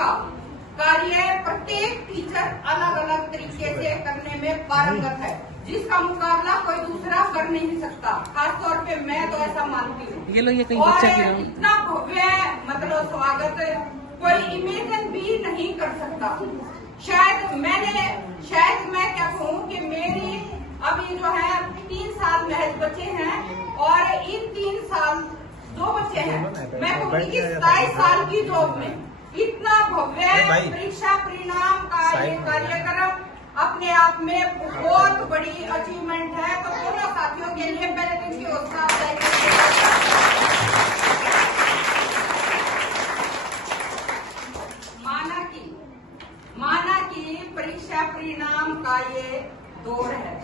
का कार्य प्रत्येक टीचर अलग अलग तरीके से करने में पारंगत है, जिसका मुकाबला कोई दूसरा कर नहीं सकता। खासतौर पे मैं तो ऐसा मानती हूँ। और इतना भव्य मतलब स्वागत कोई इमेजिन भी नहीं कर सकता। शायद मैं क्या कहूँ कि मेरी अभी जो है 3 साल महज बचे हैं और इन 3 साल 2 बच्चे हैं। मैं कहूँगी कि 27 साल की जॉब में इतना भव्य परीक्षा परिणाम का ये कार्यक्रम अपने आप में बहुत बड़ी अचीवमेंट है। तो दोनों साथियों के लिए पहले दिन की हौसला माना कि परीक्षा परिणाम का ये दौर है,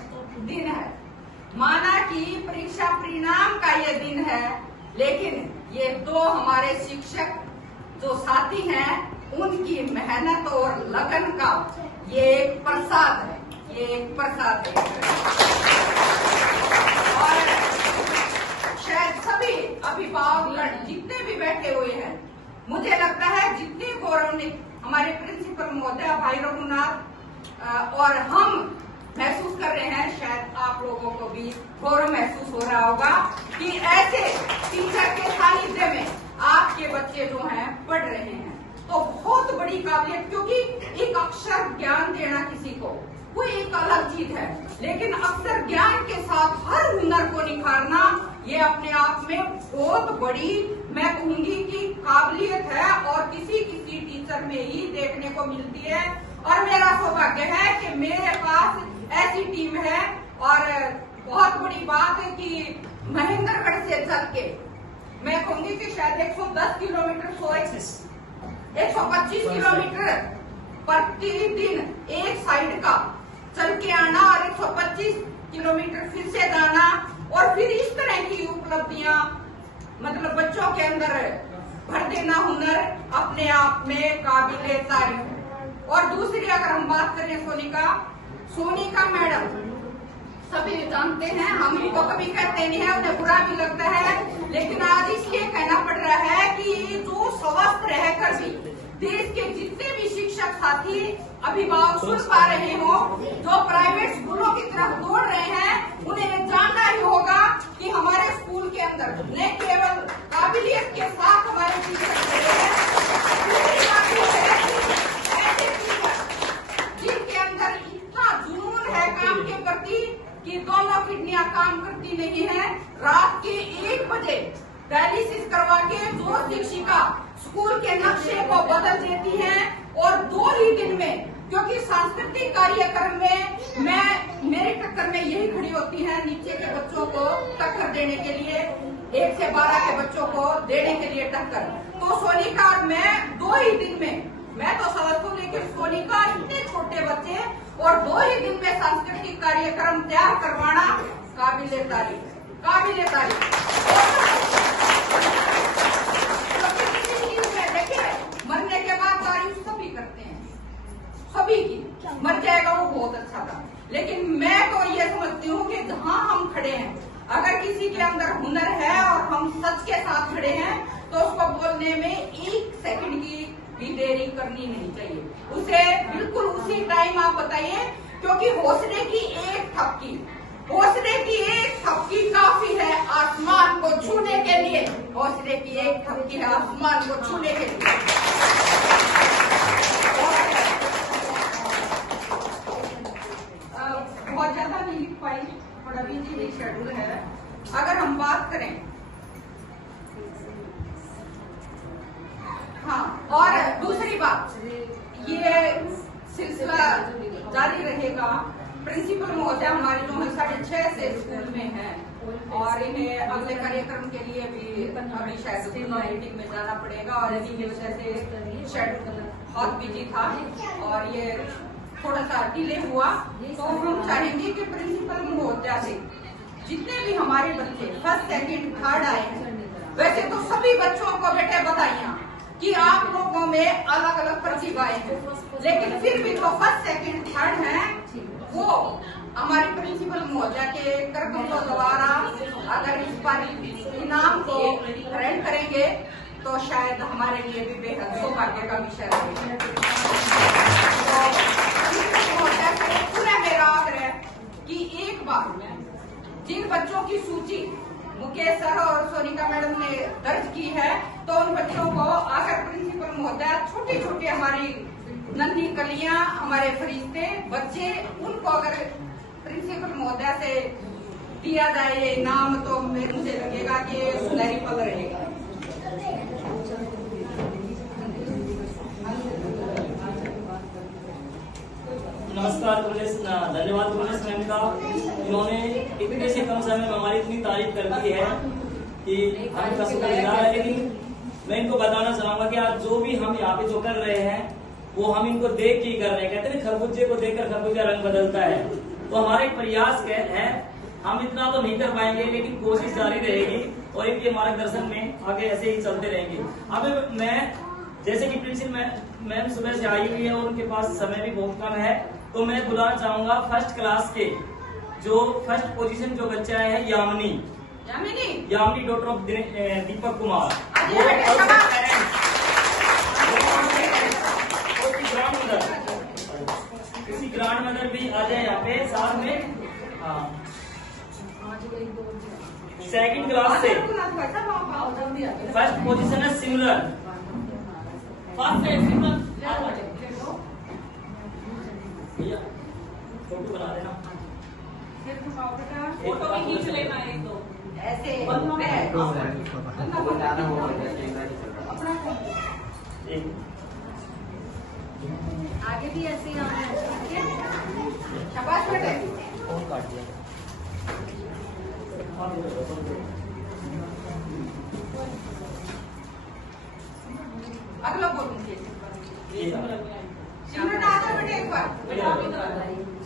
दिन है। माना कि परीक्षा परिणाम का ये दिन है, लेकिन ये 2 हमारे शिक्षक जो साथी हैं उनकी मेहनत और लगन का ये एक प्रसाद है, ये एक प्रसाद है। और शायद सभी अभिभावक जितने भी बैठे हुए हैं, मुझे लगता है जितनी गौरवान्वित हमारे प्रिंसिपल महोदय भाई रघुनाथ और हम महसूस कर रहे हैं, शायद आप लोगों को भी गौरव महसूस हो रहा होगा कि ऐसे टीचर के सानिध्य में आपके बच्चे जो हैं पढ़ रहे हैं। तो बहुत बड़ी काबिलियत, क्योंकि एक अक्षर ज्ञान देना किसी को वो एक अलग चीज है, लेकिन अक्षर ज्ञान के साथ हर हुनर को निखारना ये अपने आप में बहुत बड़ी मैं कहूंगी कि काबिलियत है और किसी टीचर में ही देखने को मिलती है। और मेरा सौभाग्य है कि मेरे पास ऐसी टीम है। और बहुत बड़ी बात है कि महेंद्रगढ़ से चल के मैं कहूंगी कि शायद 110 किलोमीटर 125 किलोमीटर प्रतिदिन एक साइड का चल के आना और 125 किलोमीटर फिर से जाना और फिर इस तरह की उपलब्धियां मतलब बच्चों के अंदर भर देना हुनर अपने आप में काबिले तारीफ है। और दूसरी अगर हम बात करें सोनिका मैडम, सभी जानते हैं, हम उनको कभी कहते नहीं है, उन्हें बुरा भी लगता है, लेकिन आज इसलिए कहना पड़ रहा है कि जो स्वस्थ रहकर भी देश के जितने भी शिक्षक साथी अभिभावक सुन पा रहे हो, जो प्राइवेट स्कूलों की तरफ दौड़ रहे हैं, उन्हें जानना ही होगा कि हमारे स्कूल के अंदर न केवल काबिलियत के साथ हमारे टीचर जिनके अंदर इतना जुनून है काम के प्रति कि दोनों किडनियां काम करती नहीं है। रात के 1 बजे डायलिसिस करवा के जो शिक्षिका स्कूल के नक्शे को बदल देती हैं और 2 ही दिन में, क्योंकि सांस्कृतिक कार्यक्रम में मेरी टक्कर में यही खड़ी होती है नीचे के बच्चों को टक्कर देने के लिए, 1 से 12 के बच्चों को देने के लिए टक्कर। तो सोनिका और मैं 2 ही दिन में, मैं तो समझती हूँ, लेकिन सोनिका इतने छोटे बच्चे और 2 ही दिन में सांस्कृतिक कार्यक्रम तैयार करवाना काबिले तारीफ। मरने के बाद तारीफ सभी करते हैं, सभी की, मर जाएगा वो बहुत अच्छा था, लेकिन मैं तो ये समझती हूँ कि जहाँ हम खड़े हैं, अगर किसी के अंदर हुनर है और हम सच के साथ खड़े हैं, तो उसको बोलने में 1 सेकंड की भी देरी करनी नहीं चाहिए। उसे बिल्कुल उसी टाइम आप बताइए, क्योंकि हौसले की एक थपकी काफी है आसमान को छूने के लिए। हौसले की एक थपकी है आसमान को छूने के लिए। बहुत ज्यादा नहीं लिख पाई, थोड़ा बिजी शेड्यूल है। अगर हम बात करें, हाँ, और दूसरी बात, ये सिलसिला जारी रहेगा। प्रिंसिपल महोदय हमारे जो है 6:30 से स्कूल में हैं और इन्हें अगले कार्यक्रम के लिए भी अभी शायद मीटिंग में जाना पड़ेगा और इन्हीं की वजह से शेड्यूल बहुत बिजी था और ये थोड़ा सा डिले हुआ। तो हम चाहेंगे कि प्रिंसिपल महोदय से जितने भी हमारे बच्चे 1st, 2nd, 3rd आए हैं, वैसे तो सभी बच्चों को बेटे बधाइयाँ कि आप लोगों में अलग अलग प्रतिभाएं हैं, लेकिन फिर भी जो 1st, 2nd, 3rd हैं, वो हमारे प्रिंसिपल महोदय के कर्मों द्वारा अगर इस बार इनाम को ग्रहण करेंगे तो शायद हमारे लिए भी बेहद सौभाग्य का विषय रहेगा। तो पूरा मेरा आग्रह कि एक बार जिन बच्चों की सूची मुकेश सर और सोनिका मैडम ने दर्ज की है, तो उन बच्चों को अगर प्रिंसिपल महोदय छोटी छोटी हमारी नन्ही कलियां, हमारे फरिश्ते बच्चे, उनको अगर प्रिंसिपल महोदय से दिया जाए ये इनाम, तो मुझे लगेगा कि सुनहरी पल रहेगा। नमस्कार धन्यवाद पुलिस मैम का, इन्होंने इतने से कम समय में हमारी इतनी तारीफ कर दी है कि हम इसका शुक्रगुजार है। लेकिन मैं इनको बताना चाहूंगा कि आज जो भी हम यहाँ पे जो कर रहे हैं वो हम इनको देख के कर रहे हैं। कहते हैं खरबूजे को देखकर खरबूजा रंग बदलता है। तो हमारे प्रयास है, हम इतना तो नहीं कर पाएंगे लेकिन कोशिश जारी रहेगी और इनके मार्गदर्शन में आगे ऐसे ही चलते रहेंगे। अब मैं जैसे कि प्रिंसिपल मैम सुबह से आई हुई है और उनके पास समय भी बहुत कम है, तो मैं बुलाना चाहूंगा फर्स्ट क्लास के जो फर्स्ट पोजीशन जो बच्चा है यामिनी डॉक्टर ऑफ दीपक कुमार, किसी ग्रांड मदर भी आ जाए यहाँ पे साथ में। सेकंड क्लास से फर्स्ट पोजीशन है सिमरन। भैया फोटो बना देना, फोटो भी खींच लेना एक दो ऐसे आगे भी ऐसे ही आना है। शाबाश बेटे। और काट दिया। अगला बोलूंगी सिमरन आ जाओ बेटे एक बार।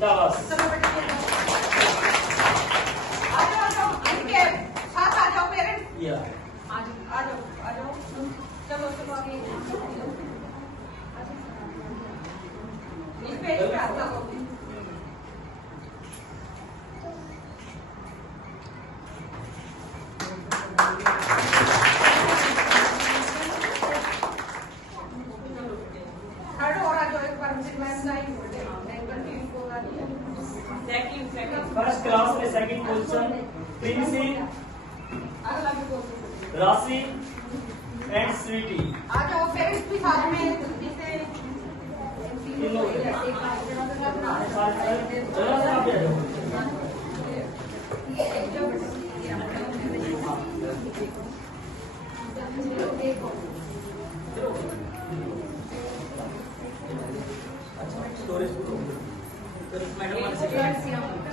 शाबाश। चलो बेटे आ जाओ इनके साथ आ जाओ पेरेंट्स। आ जाओ चलो आगे इस पेज पे आ जाओ। फर्स्ट क्लास में सेकंड पोजीशन प्रिंसी, राशि एंड स्वीटी। आ जाओ पेरेंट्स भी साथ में जल्दी से।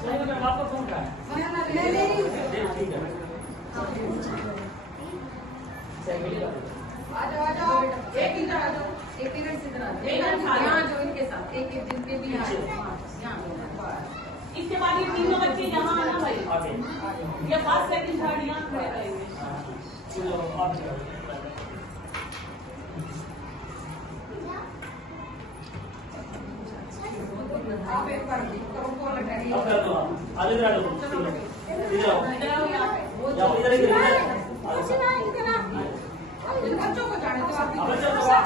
मैडम आपका फोन का है? ठीक है। आ जाओ एक इधर आ जाओ। एक इधर यहाँ जो इनके साथ एक जिनके भी यहाँ इसके बाद ये तीनों बच्चे यहाँ आना भाई आगे ये फर्स्ट सेकंड थर्ड यहाँ खड़े रहेंगे। चलो आप जाओ। आप एक बार अब कर दो आप आगे इधर आ जाओ। इधर आओ जाओ इधर बच्चों को जाने दो।